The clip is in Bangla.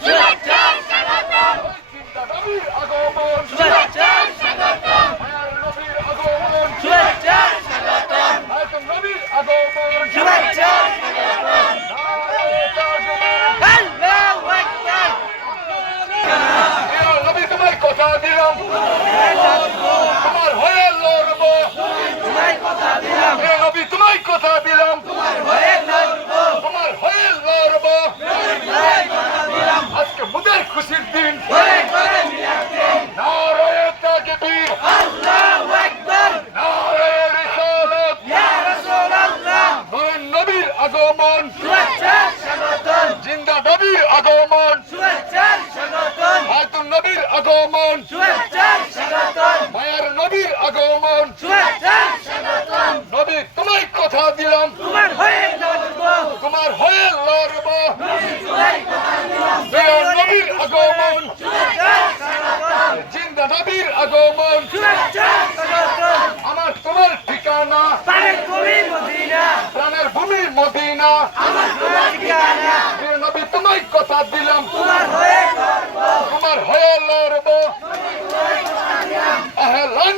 Come on, come on. জিন্দা নবীর আগমন। স্বাগতম নবীর আগমন। মায়ার নবীর আগমন। নবী তোমায় কথা দিলাম। তোমার হয়ে লড়ব। তোমার হয়ে নবীর আগমন। মদিনা আমার তোমার ঠিকানা নবী, তোমায় কথা দিলাম। তোমার হয়ে লড়ব তোমার হয়ে লড়ব। আহলান